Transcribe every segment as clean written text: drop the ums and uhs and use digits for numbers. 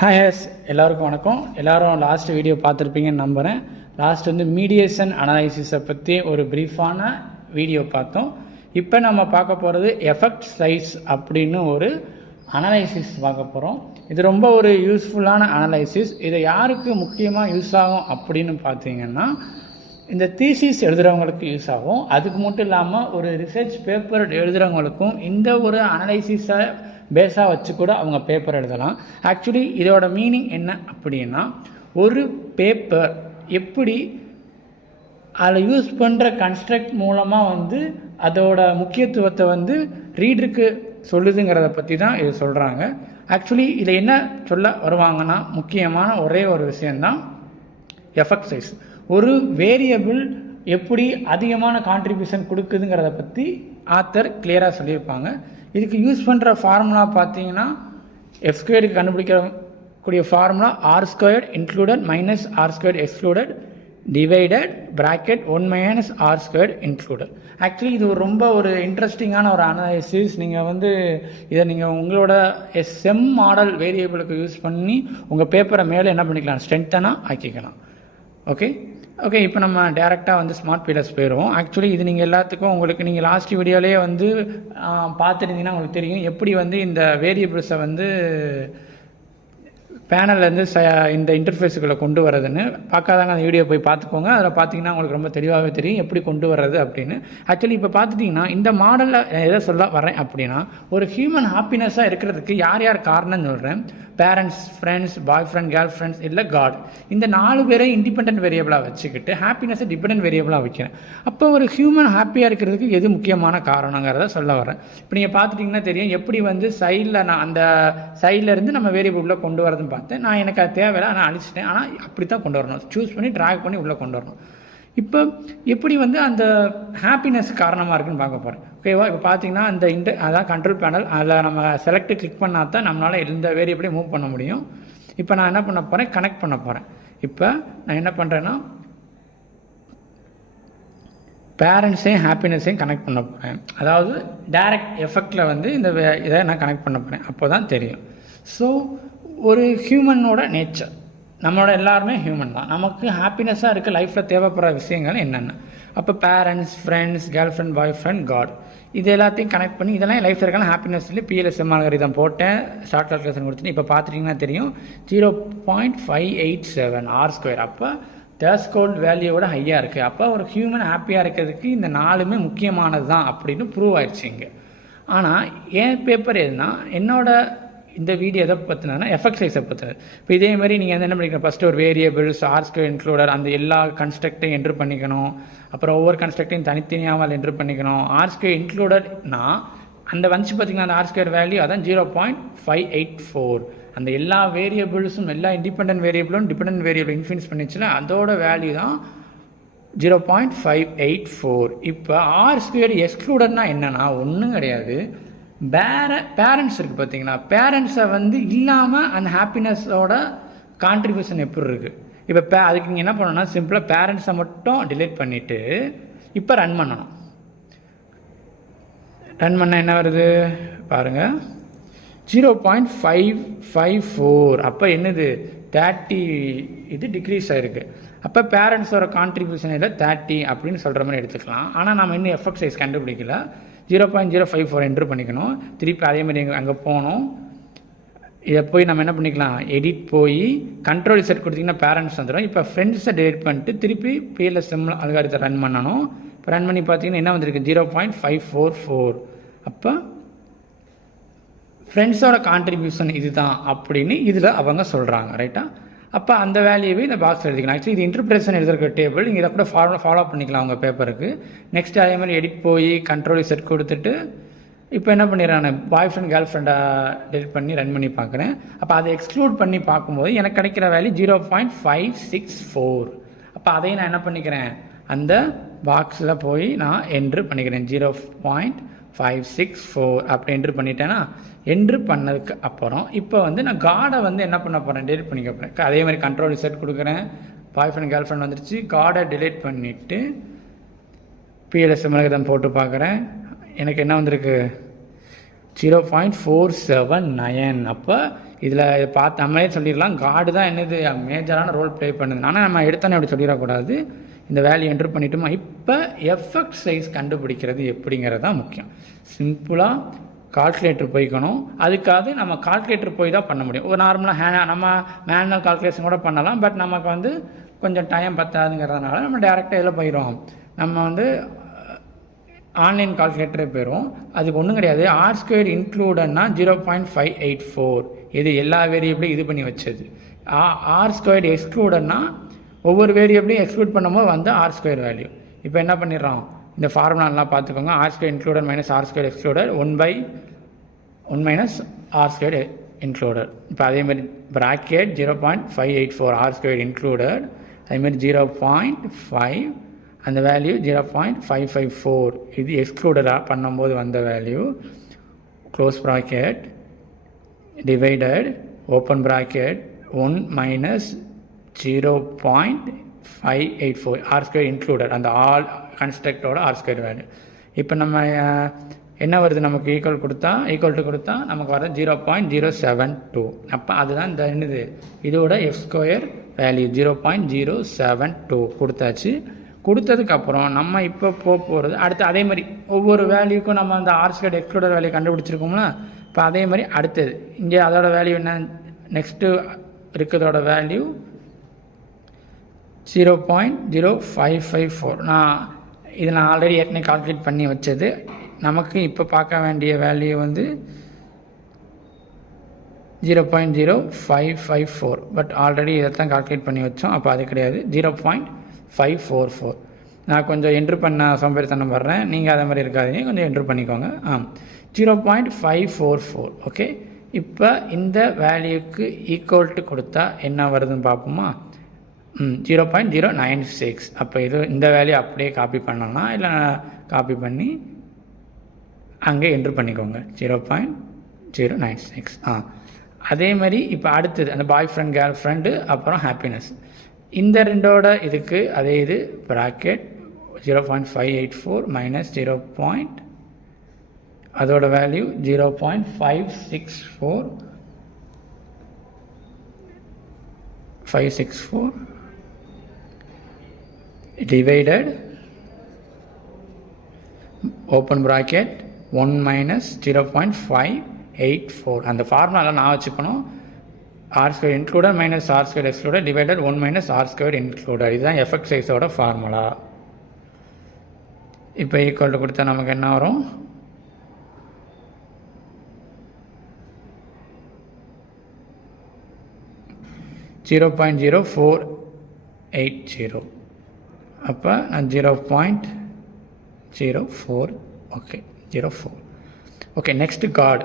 Hi has எல்லாருக்கும் வணக்கம். எல்லோரும் லாஸ்ட் வீடியோ பார்த்துருப்பீங்கன்னு நம்புகிறேன். லாஸ்ட் மீடியேஷன் அனாலிசிஸை பற்றி ஒரு ப்ரீஃபான வீடியோ பார்த்தோம். இப்போ நம்ம பார்க்க போகிறது எஃபெக்ட் சைஸ் அப்படின்னு ஒரு அனலைசிஸ் பார்க்க போகிறோம். இது ரொம்ப ஒரு யூஸ்ஃபுல்லான அனலைசிஸ். இதை யாருக்கு முக்கியமாக யூஸ் ஆகும் அப்படின்னு பார்த்தீங்கன்னா, இந்த தீசிஸ் எழுதுகிறவங்களுக்கு யூஸ் ஆகும். அதுக்கு மட்டும் இல்லாமல் ஒரு ரிசர்ச் பேப்பர் எழுதுகிறவங்களுக்கும் இந்த ஒரு அனலைசிஸை பேஸாக வச்சு கூட அவங்க பேப்பர் எழுதலாம். ஆக்சுவலி இதோட மீனிங் என்ன அப்படின்னா, ஒரு பேப்பர் எப்படி அதில் யூஸ் பண்ணுற கன்ஸ்ட்ரக்ட் மூலமாக அதோட முக்கியத்துவத்தை ரீடருக்கு சொல்லுதுங்கிறத பற்றி தான் இது சொல்கிறாங்க. ஆக்சுவலி இதில் என்ன சொல்ல வருவாங்கன்னா, முக்கியமான ஒரே ஒரு விஷயந்தான் எஃபெக்ட் சைஸ். ஒரு வேரியபிள் எப்படி அதிகமான கான்ட்ரிபியூஷன் கொடுக்குதுங்கிறத பற்றி ஆத்தர் கிளியராக சொல்லியிருப்பாங்க. இதுக்கு யூஸ் பண்ணுற ஃபார்முலா பார்த்தீங்கன்னா, எஃப் ஸ்கொயருக்கு கண்டுபிடிக்கக்கூடிய formula r² included minus r² excluded divided bracket 1 - r² included. Actually இது ரொம்ப ஒரு இன்ட்ரெஸ்டிங்கான ஒரு அனாலிசிஸ். நீங்கள் இதை நீங்கள் உங்களோட செம் மாடல் வேரியபிளுக்கு யூஸ் பண்ணி உங்கள் பேப்பரை மேலே என்ன பண்ணிக்கலாம், ஸ்ட்ரென்த்தனாக ஆக்கிக்கலாம். ஓகே இப்போ நம்ம டேரெக்டாக ஸ்மார்ட் பீலர்ஸ் போயிடுவோம். ஆக்சுவலி இது நீங்கள் எல்லாத்துக்கும் நீங்கள் லாஸ்ட் வீடியோலேயே பார்த்துருந்தீங்கன்னா உங்களுக்கு தெரியும் எப்படி இந்த வேரியபிள்ஸை பேனல்லேருந்து இந்த இன்டர்ஃபேஸுக்குள்ளே கொண்டு வரதுன்னு. பார்க்காதாங்க அந்த வீடியோ போய் பார்த்துக்கோங்க. அதில் பார்த்தீங்கன்னா உங்களுக்கு ரொம்ப தெளிவாகவே தெரியும் எப்படி கொண்டு வர்றது அப்படின்னு. ஆக்சுவலி இப்போ பார்த்துட்டிங்கன்னா இந்த மாடலில் எதை சொல்ல வரேன் அப்படின்னா, ஒரு ஹியூமன் ஹாப்பினஸாக இருக்கிறதுக்கு யார் யார் காரணம்னு சொல்கிறேன். பேரண்ட்ஸ், ஃப்ரெண்ட்ஸ், பாய் ஃப்ரெண்ட், கேர்ள் ஃப்ரெண்ட்ஸ், இல்லை காட். இந்த 4 பேரை இண்டிபெண்டன்ட் வேரியபிளாக வச்சுக்கிட்டு ஹாப்பினஸை டிபெண்டன்ட் வேரியபிளாக வைக்கிறேன். அப்போ ஒரு ஹியூமன் ஹாப்பியாக இருக்கிறதுக்கு எது முக்கியமான காரணங்கிறத சொல்ல வரேன். இப்போ நீங்கள் பார்த்துட்டிங்கன்னா தெரியும் எப்படி சைடில் நான் அந்த சைட்லேருந்து நம்ம வேரியபிள் உள்ளே கொண்டு வரதுன்னு பார்த்தேன். நான் எனக்கு அது தேவையில்லை, ஆனால் அழிச்சிட்டேன். ஆனால் அப்படி தான் கொண்டு வரணும், சூஸ் பண்ணி ட்ராக் பண்ணி உள்ளே கொண்டு வரணும். இப்போ எப்படி அந்த ஹாப்பினஸ் காரணமாக இருக்குன்னு பார்க்க போகிறேன். ஓகேவா? இப்போ பார்த்தீங்கன்னா அதான் கண்ட்ரோல் பேனல். அதில் நம்ம செலக்ட் கிளிக் பண்ணால் தான் நம்மளால் எந்த வேரியபிளையும் மூவ் பண்ண முடியும். இப்போ நான் என்ன பண்ண போகிறேன், கனெக்ட் பண்ண போகிறேன். இப்போ நான் என்ன பண்ணுறேன்னா, பேரண்ட்ஸையும் ஹாப்பினஸையும் கனெக்ட் பண்ண போகிறேன். அதாவது டைரக்ட் எஃபெக்டில் இந்த இதை நான் கனெக்ட் பண்ண போகிறேன். அப்போ தான் தெரியும். ஸோ ஒரு ஹியூமனோட நேச்சர், நம்மளோட எல்லாருமே ஹியூமன் தான். நமக்கு ஹாப்பினஸ்ஸாக இருக்க லைஃப்பில் தேவைப்படுற விஷயங்கள் என்னென்ன. அப்போ பேரண்ட்ஸ், ஃப்ரெண்ட்ஸ், கேர்ள் ஃப்ரெண்ட், பாய் ஃப்ரெண்ட், காட், இது எல்லாத்தையும் கனெக்ட் பண்ணி இதெல்லாம் லைஃப்பில் இருக்கலாம். ஹாப்பினஸ்லேயே PLSM அல்காரிதம் போட்டேன், ஷார்ட் கால்குலேஷன் கொடுத்துட்டு இப்போ பார்த்துட்டிங்கன்னா தெரியும் 0.587 r². அப்போ தேர்ஸ்கோல்ட் வேல்யூவோட ஹையாக இருக்குது. அப்போ ஒரு ஹியூமன் ஹாப்பியாக இருக்கிறதுக்கு இந்த 4மே முக்கியமானது தான் அப்படின்னு ப்ரூவ் ஆயிடுச்சு இங்கே. ஆனால் என் பேப்பர் எதுனா, என்னோட இந்த வீடியோ எதை பற்றினா எஃபெக்ட் சைஸை பற்றினது. இப்போ இதே மாதிரி நீங்கள் என்ன பண்ணிக்கணும், ஃபஸ்ட்டு ஒரு வேரியபிள்ஸ் r² இன்க்ளூடர் அந்த எல்லா கன்ஸ்ட்ரக்டையும் என்ட்ரு பண்ணிக்கணும். அப்புறம் ஒவ்வொரு கன்ஸ்ட்ரக்டையும் தனித்தனியாக என்ட்ரு பண்ணிக்கணும். r² இன்க்ளூடட்னா அந்த பார்த்திங்கன்னா அந்த r² வேல்யூ அதான் 0.584. அந்த எல்லா வேரியபிள்ஸும் எல்லா இண்டிபெண்டன்ட் வேரியபிளும் டிபெண்டன்ட் வேரியபிள் இன்ஃப்ளூயன்ஸ் பண்ணிச்சுன்னா அதோட வேல்யூ தான் 0.584. இப்போ r² எக்ஸ்க்ளூடட்னா என்னென்னா ஒன்றும் கிடையாது. பேரண்ட்ஸ் இருக்குது பார்த்தீங்கன்னா, பேரண்ட்ஸை இல்லாமல் அந்த ஹாப்பினஸோட கான்ட்ரிபியூஷன் எப்படி இருக்குது. இப்போ அதுக்கு நீங்கள் என்ன பண்ணணும்னா, சிம்பிளாக பேரண்ட்ஸை மட்டும் டிலீட் பண்ணிவிட்டு இப்போ ரன் பண்ணணும். ரன் பண்ணால் என்ன வருது பாருங்கள், 0.554. அப்போ என்னது 30 இது டிக்ரீஸ் ஆகிருக்கு. அப்போ பேரண்ட்ஸோட கான்ட்ரிபியூஷன் இல்லை 30 அப்படின்னு சொல்கிற மாதிரி எடுத்துக்கலாம். ஆனால் நம்ம இன்னும் எஃபெக்ட் சைஸ் கண்டுபிடிக்கல. 0.054 என்ட்ரு பண்ணிக்கணும். திருப்பி அதே மாதிரி அங்கே போகணும். இதை போய் நம்ம என்ன பண்ணிக்கலாம், எடிட் போய் கண்ட்ரோல் செட் கொடுத்திங்கன்னா பேரண்ட்ஸ் வந்துடும். இப்போ ஃப்ரெண்ட்ஸை டெலிட் பண்ணிட்டு திருப்பி PLSM அல்காரிதத்தை ரன் பண்ணணும். இப்போ ரன் பண்ணி பார்த்தீங்கன்னா என்ன வந்திருக்கு, 0.544. அப்போ ஃப்ரெண்ட்ஸோட கான்ட்ரிபியூஷன் இது தான் அப்படின்னு இதில் அவங்க சொல்கிறாங்க. ரைட்டா? அப்போ அந்த வேல்யூவே இந்த பாக்ஸ் எழுதிக்கலாம். ஆக்சுவலி இது இன்டர்பிரேஷன் எழுதுகிற டேபிள். நீங்கள் இதை கூட ஃபாலோ பண்ணிக்கலாம் உங்கள் பேப்பருக்கு. நெக்ஸ்ட் அதே மாதிரி எடிட் போய் கண்ட்ரோல் செட் கொடுத்துட்டு இப்போ என்ன பண்ணிடுறாங்க, பாய் ஃப்ரெண்ட், கேர்ள் ஃப்ரெண்டாக டெலிட் பண்ணி ரன் பண்ணி பார்க்குறேன். அப்போ அதை எக்ஸ்க்ளூட் பண்ணி பார்க்கும்போது எனக்கு கிடைக்கிற வேல்யூ 0.564. அப்போ அதையும் நான் என்ன பண்ணிக்கிறேன், அந்த பாக்ஸில் போய் நான் என்ட்ரு பண்ணிக்கிறேன். 0.564 அப்படி என்ட்ரு பண்ணிட்டேன்னா, என்ட்ரு பண்ணதுக்கு அப்புறம் இப்போ நான் காடை என்ன பண்ண போகிறேன், டெலிட் பண்ணிக்க போகிறேன். அதே மாதிரி கண்ட்ரோல் செட் கொடுக்குறேன். பாய் ஃப்ரெண்ட், கேர்ள் ஃப்ரெண்ட் வந்துருச்சு. காடை டெலிட் பண்ணிவிட்டு PLSM அல்காரிதம் போட்டு பார்க்குறேன். எனக்கு என்ன வந்திருக்கு, 0.479. அப்போ இதில் பார்த்து நம்மளே சொல்லிடலாம், கார்டு தான் என்னது மேஜரான ரோல் ப்ளே பண்ணுது. ஆனால் நம்ம எடுத்தோன்னே அப்படி சொல்லிடக்கூடாது. இந்த வேல்யூ என்ட்ரு பண்ணிட்டோமா. இப்போ எஃபெக்ட் சைஸ் கண்டுபிடிக்கிறது எப்படிங்கிறது தான் முக்கியம். சிம்பிளாக கால்குலேட்டர் போய்க்கணும். அதுக்காக நம்ம கால்குலேட்டர் போய் தான் பண்ண முடியும். ஒரு நார்மலாக நம்ம மேனுவல் கால்குலேஷன் கூட பண்ணலாம். பட் நமக்கு வந்து கொஞ்சம் டைம் பத்தாதுங்கிறதுனால நம்ம டேரெக்டாக இதில் போயிடுவோம். நம்ம வந்து ஆன்லைன் கால்குலேட்டரே போயிடும். அதுக்கு ஒன்றும் கிடையாது. R² இன்க்ளூடட்னா 0.584. இது எல்லா வேரியபிளையும் இது பண்ணி வச்சது. R² எக்ஸ்க்ளூடட்னா ஒவ்வொரு வேரியபிளையும் எக்ஸ்க்ளூட் பண்ணும்போது வந்து R² வேல்யூ. இப்போ என்ன பண்ணிடுறோம், இந்த ஃபார்முலாலாம் பார்த்துக்கோங்க. R² included minus R² excluded 1/1 R² included. இப்போ அதேமாதிரி ப்ராக்கெட் 0.584 R² இன்க்ளூடட். அதேமாதிரி 0.5 அந்த வேல்யூ 0.554. இது எக்ஸ்க்ளூடடாக பண்ணும்போது வந்த value. Close bracket divided open bracket 1 minus 0.584 R² included. அந்த ஆல் கன்ஸ்ட்ரக்டோட R² வேல்யூ. இப்போ நம்ம என்ன வருது, நமக்கு ஈக்குவல் டு கொடுத்தா நமக்கு வர 0.072. அப்போ அதுதான் இந்த என்னது இதோட F² வேல்யூ 0.072 கொடுத்தாச்சு. கொடுத்ததுக்கப்புறம் நம்ம இப்போ போகிறது அடுத்து அதே மாதிரி ஒவ்வொரு வேல்யூக்கும் நம்ம அந்த R² எக்ஸ்க்ளூடட் வேல்யூ கண்டுபிடிச்சிருக்கோம்ல. இப்போ அதே மாதிரி அடுத்தது இங்கே அதோட வேல்யூ என்ன, நெக்ஸ்ட்டு இருக்கிறதோட வேல்யூ 0.0554. இது நான் ஆல்ரெடி ஏற்கனவே கால்குலேட் பண்ணி வச்சது. நமக்கு இப்போ பார்க்க வேண்டிய வேல்யூ வந்து 0.0554. பட் ஆல்ரெடி இதைத்தான் கால்குலேட் பண்ணி வச்சோம். அப்போ அது கிடையாது, 0.544. நான் கொஞ்சம் என்ட்ரு பண்ண சோம்பேறித்தனம் வர்றேன். நீங்கள் அதே மாதிரி இருக்காதீங்க, கொஞ்சம் என்ட்ரு பண்ணிக்கோங்க. 0.544. ஓகே. இப்போ இந்த வேல்யூக்கு ஈக்குவல் டு கொடுத்தா என்ன வருதுன்னு பார்ப்போமா. 0.096. அப்போ இது இந்த வேல்யூ அப்படியே காப்பி பண்ணோம்னா, இல்லை காப்பி பண்ணி அங்கே என்ட்ரு பண்ணிக்கோங்க 0.096. அதே மாதிரி இப்போ அடுத்தது அந்த பாய் ஃப்ரெண்ட் கேர்ள் ஃப்ரெண்டு அப்புறம் ஹாப்பினஸ். இந்த ரெண்டோட இதுக்கு அதே இது ப்ராக்கெட் 0.584 மைனஸ் 0. அதோட value 0.564 divided open bracket 1 minus 0.584. அந்த ஃபார்முலாவில் நான் வச்சுக்கணும். R² included minus R² excluded divided 1 minus R² included. இதுதான் எஃபெக்ட் சைஸோட ஃபார்முலா. இப்போ ஈக்குவல் டு கொடுத்தா நமக்கு என்ன வரும், 0.0480. அப்போ நான் 0.04. ஓகே, 04. Okay, next card.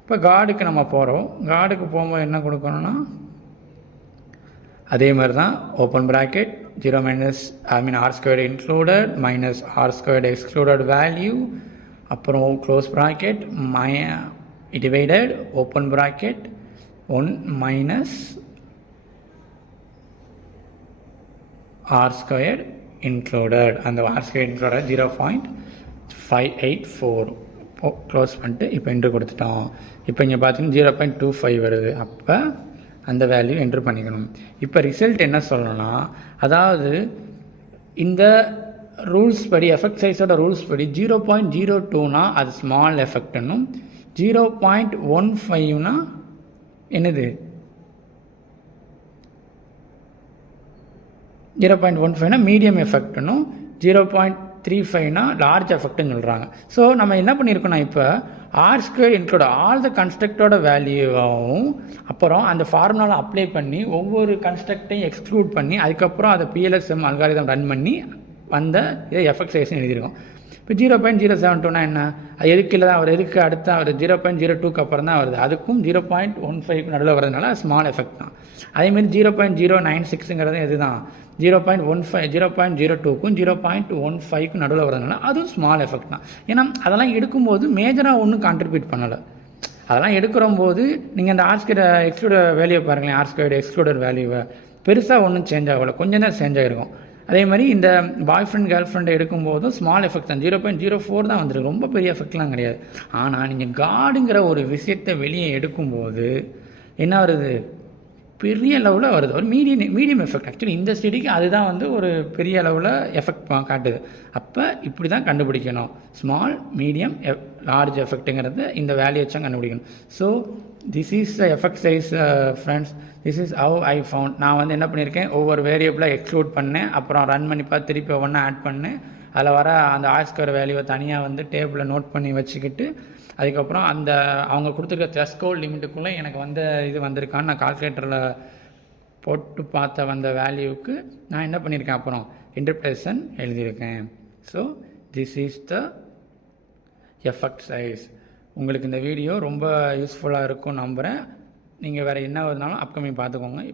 இப்போ கார்டுக்கு நம்ம போகிறோம். கார்டுக்கு போகும்போது என்ன கொடுக்கணும்னா அதே மாதிரி தான் open bracket 0 minus R² included minus R² excluded value, அப்புறம் close bracket divided open bracket 1 minus R² included. அந்த R² இன்க்ளூடட் 0.584 க்ளோஸ் பண்ணிட்டு இப்போ என்ட்ரு கொடுத்துட்டோம். இப்போ இங்கே பார்த்தீங்கன்னா 0.25 வருது. அப்போ அந்த வேல்யூ என்ட்ரு பண்ணிக்கணும். இப்போ ரிசல்ட் என்ன சொல்லணும்னா, அதாவது இந்த ரூல்ஸ் படி எஃபெக்ட் சைஸோட ரூல்ஸ் படி 0.02னா அது ஸ்மால் எஃபெக்ட்னும், 0.15னா என்னது 0.15னா மீடியம் எஃபெக்ட்னும், 0.35னா லார்ஜ் எஃபெக்ட்னு சொல்கிறாங்க. ஸோ நம்ம என்ன பண்ணியிருக்கோம்னா, இப்போ R² இன்க்ளூட் ஆல் த கன்ஸ்ட்ரக்டோட வேல்யூவாகவும் அப்புறம் அந்த ஃபார்முலாவில் அப்ளை பண்ணி ஒவ்வொரு கன்ஸ்ட்ரக்டையும் எக்ஸ்க்ளூட் பண்ணி அதுக்கப்புறம் அதை PLSM அல்காரிதம் ரன் பண்ணி வந்த இதை எஃபெக்ட் சைஸ்னு எழுதியிருக்கோம். இப்போ 0.072னா என்ன, அது எதுக்கு இல்லை தான் வருது, எதுக்கு அடுத்த வருது 0.02க்கு அப்புறம் தான் வருது. அதுக்கும் 0.15க்கு நடுவில் வரதுனால ஸ்மால் எஃபெக்ட் தான். அதேமாதிரி 0.096ங்கிறது எது தான் 0.02க்கும் 0.15க்கும் நடுவில் வரதுனால அதுவும் ஸ்மால் எஃபெக்ட் தான். ஏன்னா அதெல்லாம் எடுக்கும்போது மேஜராக ஒன்றும் கான்ட்ரிபியூட் பண்ணலை. அதெல்லாம் எடுக்கிறம்போது நீங்கள் அந்த R² எக்ஸ்க்ளூடட் வேல்யூவை பாருங்களேன், R² எக்ஸ்க்ளூடட் வேல்யூவை பெருசாக ஒன்றும் சேஞ்ச் ஆகலை, கொஞ்சம் தான் சேஞ்ச் ஆகிருக்கும். அதே மாதிரி இந்த பாய் ஃப்ரெண்ட் கேர்ள் ஃப்ரெண்டை எடுக்கும்போதும் ஸ்மால் எஃபெக்ட் தான் 0.04 தான் வந்துருக்கு, ரொம்ப பெரிய எஃபெக்ட்லாம் கிடையாது. ஆனால் நீங்கள் காடுங்கிற ஒரு விஷயத்தை வெளியே எடுக்கும்போது என்ன வருது, பெரிய லெவலில் வருது, ஒரு மீடியம் எஃபெக்ட். ஆக்சுவலி இந்த ஸ்டடிக்கு அதுதான் வந்து ஒரு பெரிய அளவில் எஃபெக்ட் காட்டுது. அப்போ இப்படி தான் கண்டுபிடிக்கணும், ஸ்மால் மீடியம் லார்ஜ் எஃபெக்ட்டுங்கிறது இந்த வேல்யூ வச்சா கண்டுபிடிக்கணும். So this is the effect size friends, this is how I found. நான் வந்து என்ன பண்ணியிருக்கேன், ஒவ்வொரு வேரியபிளாக எக்ஸ்க்ளூட் பண்ணேன், அப்புறம் ரன் பண்ணி பார்த்து திருப்பி ஒவ்வொன்றா ஆட் பண்ணேன். அதில் வர அந்த ஆஸ்கர் வேல்யூவை தனியாக வந்து டேபிளில் நோட் பண்ணி வச்சுக்கிட்டு, அதுக்கப்புறம் அந்த அவங்க கொடுத்துருக்க த்ரெஷ்ஹோல்ட் லிமிட்டுக்குள்ளே எனக்கு வந்து இது வந்திருக்கான்னு நான் கால்குலேட்டரில் போட்டு பார்த்த வந்த வேல்யூவுக்கு நான் என்ன பண்ணியிருக்கேன், அப்புறம் இன்டர்பிரேஷன் எழுதியிருக்கேன். So this is the effect size. உங்களுக்கு இந்த வீடியோ ரொம்ப யூஸ்ஃபுல்லாக இருக்கும் நம்புகிறேன். நீங்கள் வேறு என்ன இருந்தாலும் அப்கமிங் பார்த்துக்கோங்க,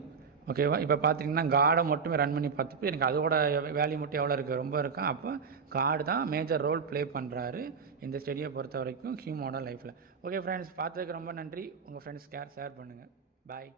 ஓகேவா? இப்போ பார்த்தீங்கன்னா கார்டை மட்டுமே ரன் பண்ணி பார்த்துட்டு எனக்கு அதோட வேல்யூ மட்டும் எவ்வளோ இருக்குது, ரொம்ப இருக்கா. அப்போ கார்டு தான் மேஜர் ரோல் ப்ளே பண்ணுறாரு இந்த ஸ்டடியை பொறுத்த வரைக்கும் ஹியூமனோட லைஃப்பில். ஓகே ஃப்ரெண்ட்ஸ், பார்த்ததுக்கு ரொம்ப நன்றி. உங்கள் ஃப்ரெண்ட்ஸ் ஷேர் பண்ணுங்கள். பாய்.